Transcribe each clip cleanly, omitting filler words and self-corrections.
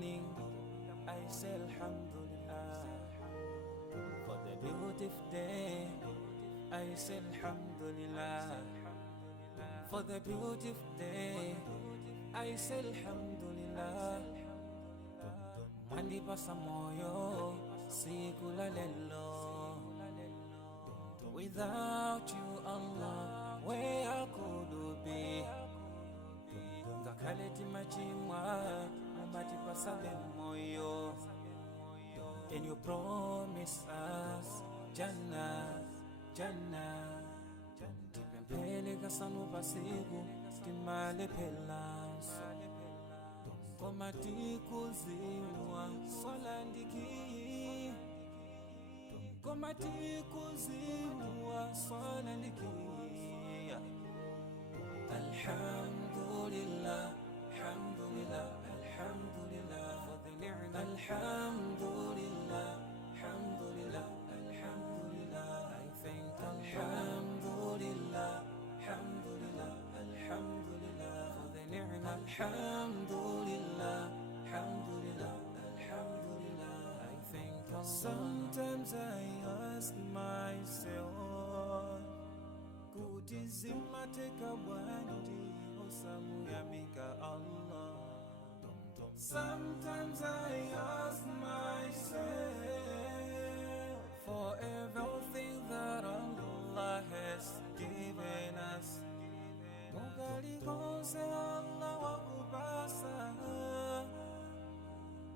morning, I say Alhamdulillah. For the beautiful day, I say Alhamdulillah. For the beautiful day, I say Alhamdulillah. Mwandipasa moyo siku la lelo. Without you, Allah, where could be? Ngakhale timachimwa mumatipasa moyo. And you promise us Jannah, Jannah. Tipempele kasanu pasiku timale pelanso. Koma tikuzimwa solandiki. Koma tikuzimwa solandiki. Alhamdulillah, alhamdulillah, alhamdulillah for the ni'mah. Alhamdulillah, alhamdulillah, alhamdulillah. I thank Alhamdulillah, alhamdulillah, alhamdulillah for the ni'mah. Alhamdulillah, alhamdulillah, alhamdulillah. I thank Allah. Sometimes I ask myself, kuti zimateka bwanji osamuyamika Allah. Sometimes I ask myself, for everything that Allah has given us, mugali konse Allah wakupasa.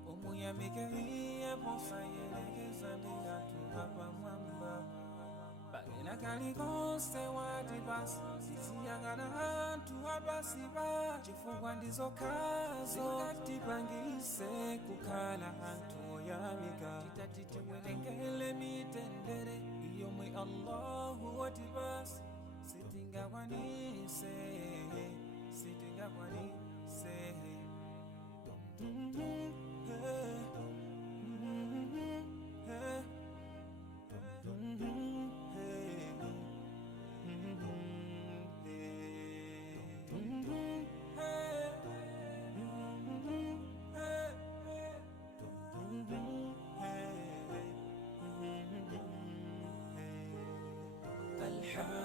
Umuyamike hiye posa yelekeza ndiyatu hapa mwamba. Bagena kalikonse watibasi sisiyangana antu abasiba. Chifukwa ndizo kazo katipangise kukhala antu oyamika. Titatitiwelengele mitendere iyomwe Allahu watibasi. Sitingakwanise, sitingakwanise.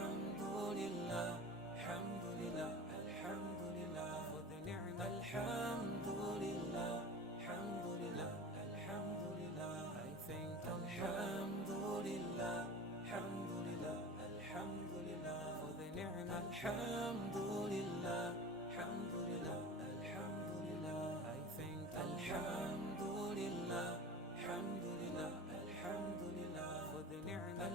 Alhamdulillah, alhamdulillah, alhamdulillah for the ni'mah. Alhamdulillah, alhamdulillah, alhamdulillah. I thank Alhamdulillah, alhamdulillah, alhamdulillah for the ni'mah. Alhamdulillah, alhamdulillah, alhamdulillah. I thank Alhamdulillah, alhamdulillah, alhamdulillah for the ni'mah.